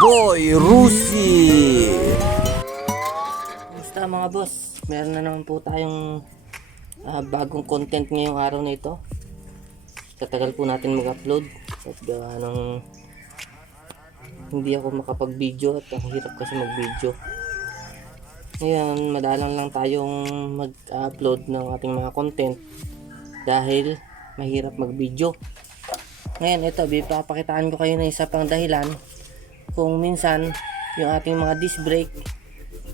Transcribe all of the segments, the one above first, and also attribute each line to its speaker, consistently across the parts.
Speaker 1: Boy Rusi!
Speaker 2: Basta mga boss, meron na naman po tayong ah, bagong content ngayong araw na ito. Katagal po natin mag-upload at gawa ng hindi ako makapag-video at ang hirap kasi mag-video. Ngayon, madalang lang tayong mag-upload ng ating mga content dahil mahirap mag-video. Ngayon, ito, bipapakitaan ko kayo ng isa pang dahilan kung minsan yung ating mga disc brake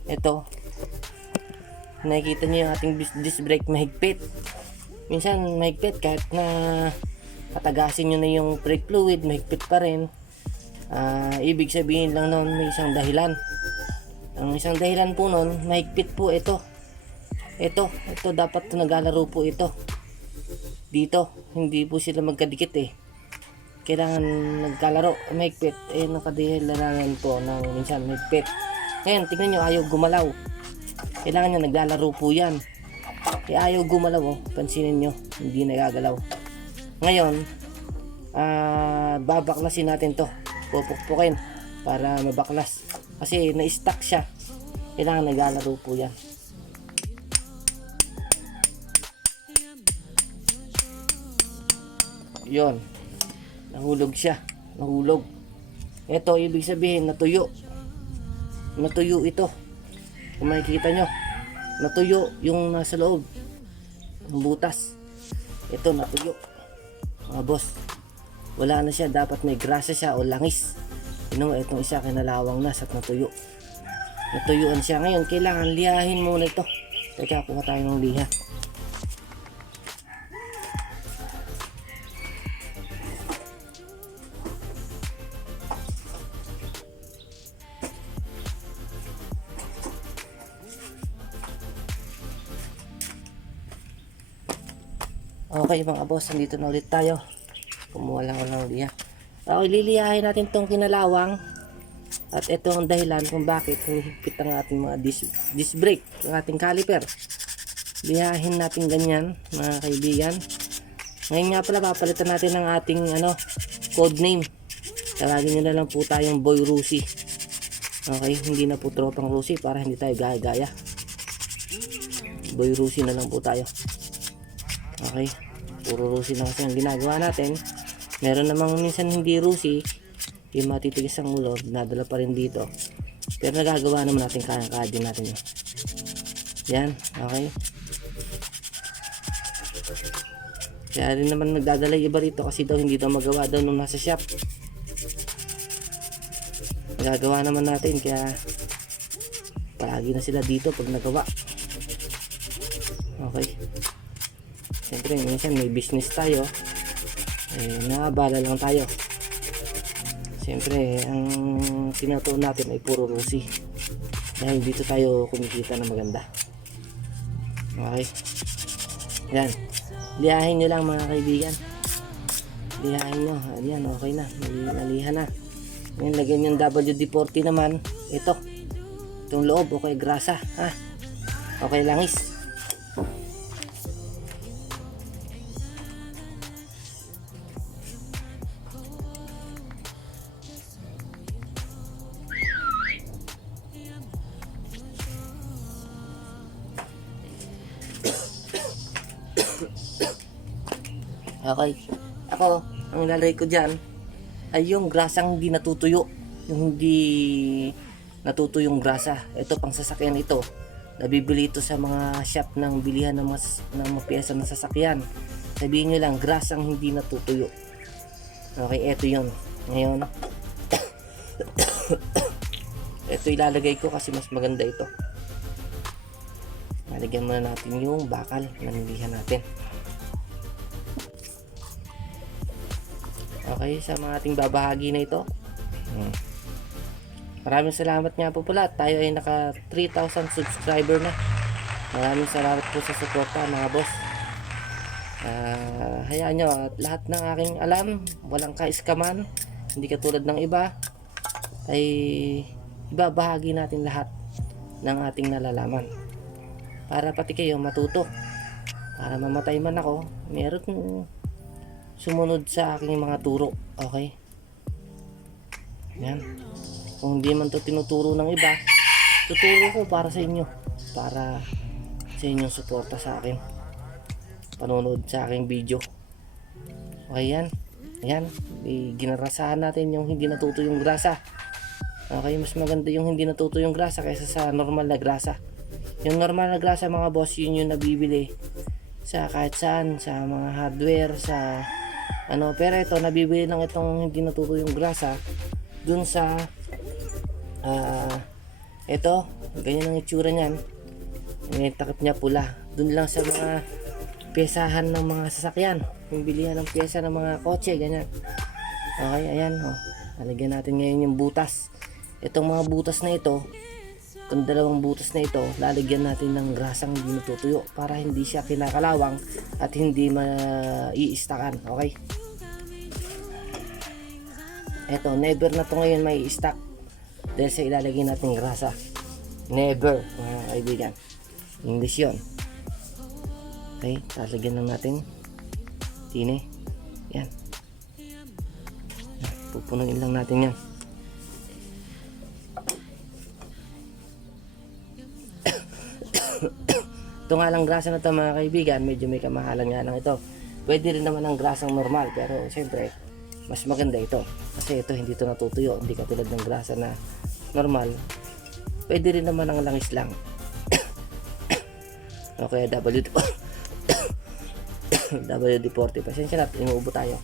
Speaker 2: ito nakikita niyo yung ating dis- disc brake mahigpit. Minsan mahigpit kahit na patagasin nyo na yung brake fluid mahigpit pa rin. Ah, ibig sabihin lang noon may isang dahilan. Ang isang dahilan po noon mahigpit po ito. Ito ito dapat naglalaro po ito. Dito hindi po sila magkadikit eh kailangan nagkalaro. Mahigpit eh nakadilalangan po ng minsan mahigpit. Ngayon tingnan nyo ayaw gumalaw. Kailangan nyo naglalaro po yan. Eh ayaw gumalaw oh. pansinin nyo hindi nagagalaw. Ngayon ah babaklasin natin to. Pupukpukin para mabaklas. Kasi na-stuck siya. Kailangan naglalaro po yan. Yon nahulog siya. Nahulog. Ito ibig sabihin natuyo. Natuyo ito. Kung makikita nyo natuyo yung nasa loob. Ng butas. Ito natuyo. Mga boss wala na siya. Dapat may grasa siya o langis. Yun itong isa kinalawang na sa natuyo. Natuyuan siya. Ngayon kailangan lihahin muna ito. Teka kuha tayo ng liha Okay mga boss, nandito na ulit tayo. Kumuha lang ako ng liya. Okay, liliyahin natin tong kinalawang. At ito ang dahilan kung bakit humihigpit ang ating mga disc, disc brake, ang ating caliper. Liyahin natin ganyan, mga kaibigan. Ngayon nga pala, papalitan natin ang ating ano, code name. Tawagin nyo na lang po tayong Boy Rusi. Okay, hindi na po tropang Rusi para hindi tayo gaya-gaya. Boy Rusi na lang po tayo. Okay. Puro rusi lang kasi ang ginagawa natin. Meron namang minsan hindi rusi. Yung matitigas ang ulo, nadala pa rin dito. Pero nagagawa naman natin kaya-kaya din natin yun. Yan. Okay. Kaya rin naman nagdadala iba rito kasi daw hindi daw magawa daw nung nasa shop. Nagagawa naman natin kaya palagi na sila dito pag nagawa. Okay. Siyempre, minsan may business tayo. Eh, naabala lang tayo. Siyempre, ang tinutuon natin ay puro rusi. Dahil dito tayo kumikita na maganda. Okay? Yan. Liyahin nyo lang mga kaibigan. Liyahin nyo. Ayan, okay na. Nali- Nalihan na. Ngayon, lagyan yung WD-40 naman. Ito. Itong loob, okay, grasa. Ha? Okay, langis. Okay. Ako, ang ilalagay ko dyan ay yung grasang hindi natutuyo. Yung hindi natutuyong grasa. Ito pang sasakyan ito. Nabibili ito sa mga shop ng bilihan ng mga, ng mga pyesa ng sasakyan. Sabihin nyo lang, grasang hindi natutuyo. Okay, ito yun. Ngayon, ito ilalagay ko kasi mas maganda ito. Lalagyan muna natin yung bakal na nilihan natin. Okay, sa mga ating babahagi na ito. Hmm. Maraming salamat nga po pala. Tayo ay naka 3,000 subscriber na. Maraming salamat po sa suporta mga boss. Ah, hayaan nyo, at lahat ng aking alam, walang ka-skaman, hindi katulad ng iba, ay ibabahagi natin lahat ng ating nalalaman. Para pati kayo matuto. Para mamatay man ako, meron sumunod sa aking mga turo. Okay? Yan. Kung hindi man to tinuturo ng iba, tuturo ko para sa inyo. Para sa inyong suporta sa akin. Panonood sa aking video. Okay yan. Ayan. Ginarasahan natin yung hindi natuto yung grasa. Okay, mas maganda yung hindi natuto yung grasa kaysa sa normal na grasa. Yung normal na grasa mga boss, yun yung nabibili sa kahit saan, sa mga hardware, sa ano. Pero ito, nabibili lang itong hindi natuto yung grasa dun sa ah ito, ganyan ang itsura niyan. May takip niya pula. Dun lang sa mga pesahan ng mga sasakyan. Yung bilihan ng pyesa ng mga kotse, ganyan. Okay, ayan, oh. Lalagyan natin ngayon yung butas. Itong mga butas na ito, itong dalawang butas na ito, lalagyan natin ng grasang hindi natutuyo para hindi siya kinakalawang at hindi maiistakan. Okay? Ito, never na to ngayon may stock dahil sa ilalagay natin grasa. Never, mga kaibigan. English yun. Okay, lalagyan lang natin. Tine. Yan. Pupunuin lang natin yan. Ito nga lang grasa na to mga kaibigan, medyo may kamahalan nga lang ito. Pwede rin naman ang grasang normal, pero siyempre, mas maganda ito. Kasi ito hindi ito natutuyo, hindi katulad ng grasa na normal. Pwede rin naman ang langis lang. okay, WD WD-40. Pasensya na, inuubo tayo.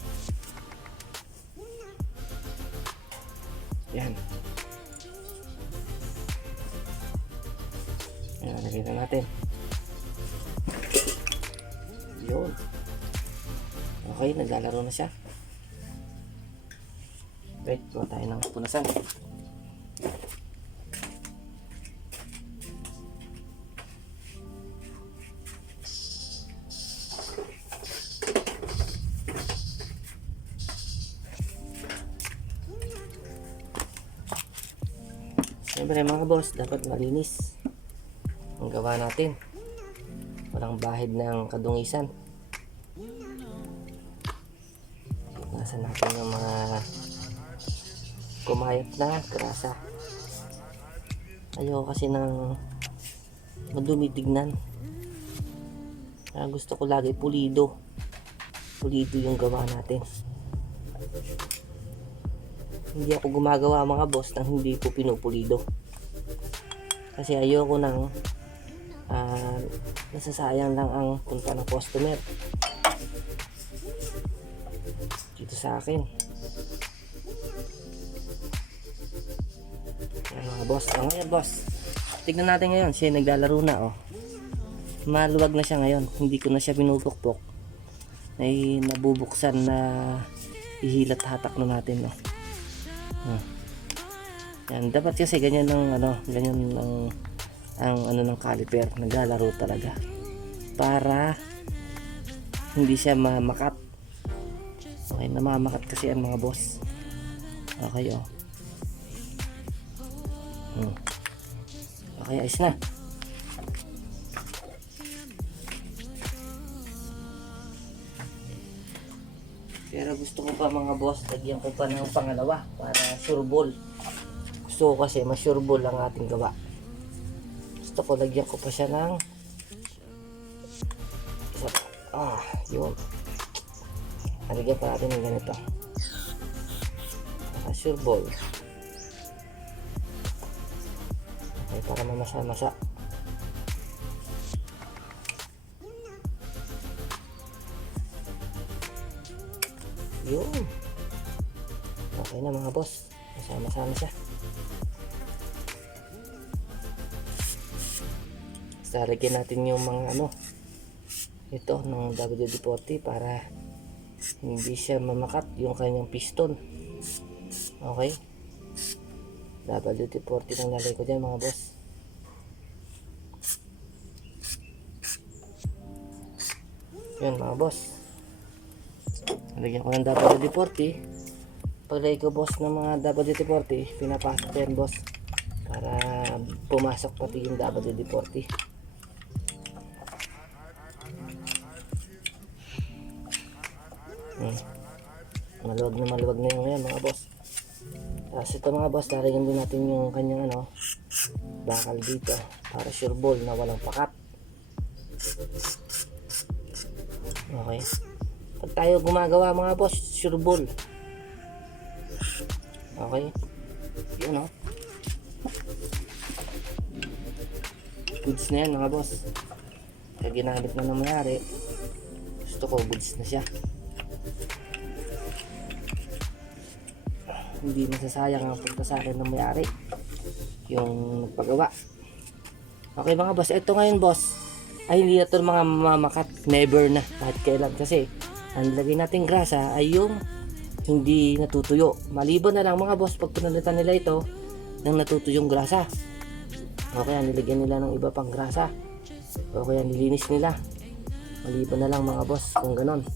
Speaker 2: Naglalaro na siya. Wait, gawa tayo ng punasan. Siyempre mga boss, dapat malinis ang gawa natin. Walang bahid ng kadungisan. Nasa natin ng mga kumayat na grasa. Ayoko kasi ng madumi tignan. Kaya gusto ko lagi pulido. Pulido yung gawa natin. Hindi ako gumagawa mga boss nang hindi ko pinupulido. Kasi ayoko nang ah, nasasayang lang ang punta ng customer. Dito sa akin. Ayan mga boss. Oh, ngayon boss. Tignan natin ngayon. Siya naglalaro na oh. Maluwag na siya ngayon. Hindi ko na siya binubukbok. Ay nabubuksan na ihilat hatak na natin oh. Hmm. Yan, dapat kasi ganyan ng ano, ganyan ng ang ano ng caliper, naglalaro talaga. Para hindi siya mamakat. Okay, namamakat kasi ang mga boss. Okay, oh. Hmm. Okay, ayos na. Pero gusto ko pa mga boss, lagyan ko pa ng pangalawa para sure ball. Gusto ko kasi mas sure ball ang ating gawa. Gusto ko lagyan ko pa siya ng. Ah, yun. Lagyan pa natin ng ganito. Para sure ball. Okay, para mamasa-masa. Yun. Okay na mga boss. Masama-sama siya. Basta natin yung mga ano ito ng WD-40 para hindi siya mamakat yung kanyang piston. Okay? WD-40 lang lalagay ko dyan mga boss. Yun mga boss. Lagyan ko ng WD-40. Paglagay ko boss ng mga WD-40, pinapasok yan boss. Para pumasok pati yung WD-40. Maluwag na maluwag na yung yan mga boss. Tapos ito mga boss, lalagyan din natin yung kanyang ano, bakal dito para sure ball na walang pakat. Okay. Pag tayo gumagawa mga boss, sure ball. Okay. Yun oh. Goods na yan mga boss. Kaya ginamit na ng mayari. Gusto ko goods na siya. Hindi masasayang ang punta sa akin ng mayari. Yung nagpagawa. Okay mga boss, ito ngayon boss. Ay hindi na ito mga mamakat. Never na. Kahit kailan. Kasi ang lagay natin grasa ay yung hindi natutuyo. Maliban na lang mga boss pag pinalitan nila ito ng natutuyong grasa. O kaya nilagyan nila ng iba pang grasa. O kaya nilinis nila. Maliban na lang mga boss kung ganon.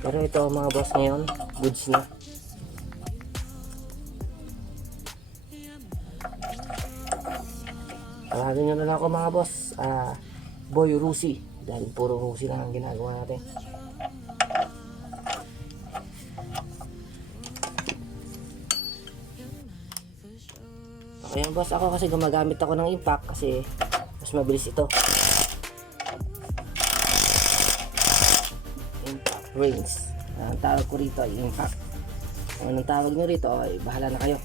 Speaker 2: Pero ito mga boss ngayon, goods na. Tawagin nyo na lang ako mga boss. Ah, Boy Rusi. Dahil puro Rusi lang ang ginagawa natin. Okay boss, ako kasi gumagamit ako ng impact kasi mas mabilis ito. Impact rings. Ang tawag ko rito ay impact. Kung anong tawag nyo rito ay bahala na kayo.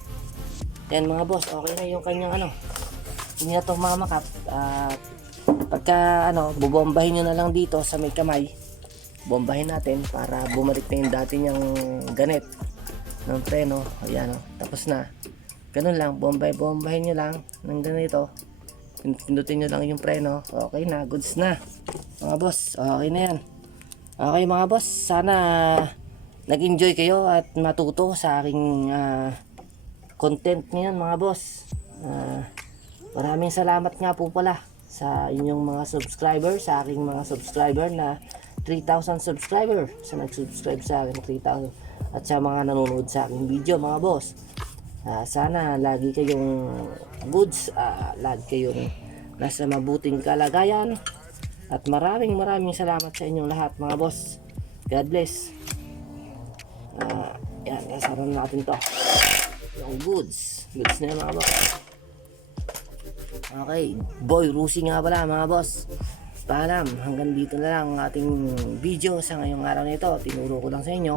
Speaker 2: Yan mga boss, okay na yung kanyang ano. Hindi na ito mamakat. At pagka ano, bubombahin nyo na lang dito sa may kamay. Bombahin natin para bumalik na yung dati niyang ganit ng preno. Ayan o, tapos na. Ganun lang, bombay, bombahin nyo lang ng ganito. Pin- Pindutin nyo lang yung preno. Okay na, goods na. Mga boss, okay na yan. Okay mga boss, sana nag-enjoy kayo at matuto sa aking ah, content ngayon mga boss. Ah, maraming salamat nga po pala sa inyong mga subscriber, sa aking mga subscriber na 3,000 subscriber sa nag-subscribe sa akin 3,000 at sa mga nanonood sa aking video mga boss. Ah, sana lagi kayong goods, ah, lagi kayong nasa mabuting kalagayan. At maraming maraming salamat sa inyong lahat mga boss. God bless. Ah, yan, kasama natin to. Yung goods. Goods na yan mga boss. Okay, Boy Rusi nga pala mga boss. Paalam, hanggang dito na lang ang ating video sa ngayong araw na ito. Tinuro ko lang sa inyo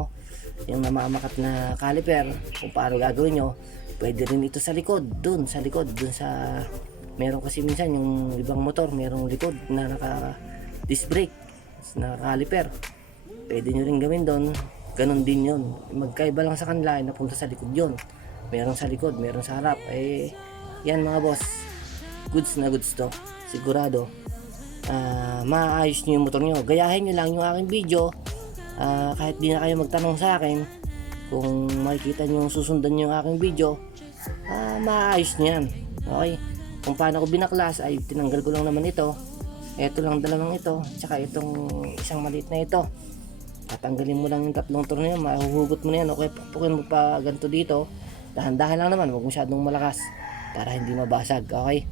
Speaker 2: yung namamakat na caliper kung paano gagawin nyo. Pwede rin ito sa likod, dun sa likod, dun sa meron kasi minsan yung ibang motor, merong likod na naka disc brake, na caliper. Pwede nyo rin gawin doon, ganun din yun. Magkaiba lang sa kanila, napunta sa likod yun. Meron sa likod, meron sa harap. Eh, yan mga boss, goods na goods to. Sigurado, ah maayos nyo yung motor nyo. Gayahin nyo lang yung aking video. Ah, kahit di na kayo magtanong sa akin, kung makikita nyo susundan nyo yung aking video, ah, maayos nyo yan. Okay? Kung paano ko binaklas ay tinanggal ko lang naman ito. Ito lang dalawang ito, tsaka itong isang maliit na ito. Tatanggalin mo lang yung tatlong turno yan, mahuhugot mo na yan. Okay, pupukin mo pa ganito dito. Dahan-dahan lang naman, huwag masyadong malakas para hindi mabasag. Okay?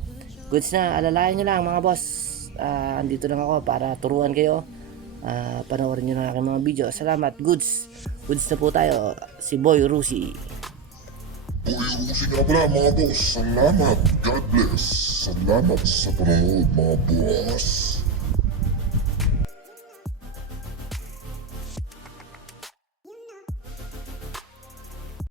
Speaker 2: Goods na, alalayan nyo lang mga boss. Ah, andito lang ako para turuan kayo. Ah, panoorin nyo na aking mga video. Salamat, goods. Goods na po tayo. Si Boy Rusi.
Speaker 3: Uy-usin nga pala mga boss. Salamat. God bless. Salamat sa panonood mga boss.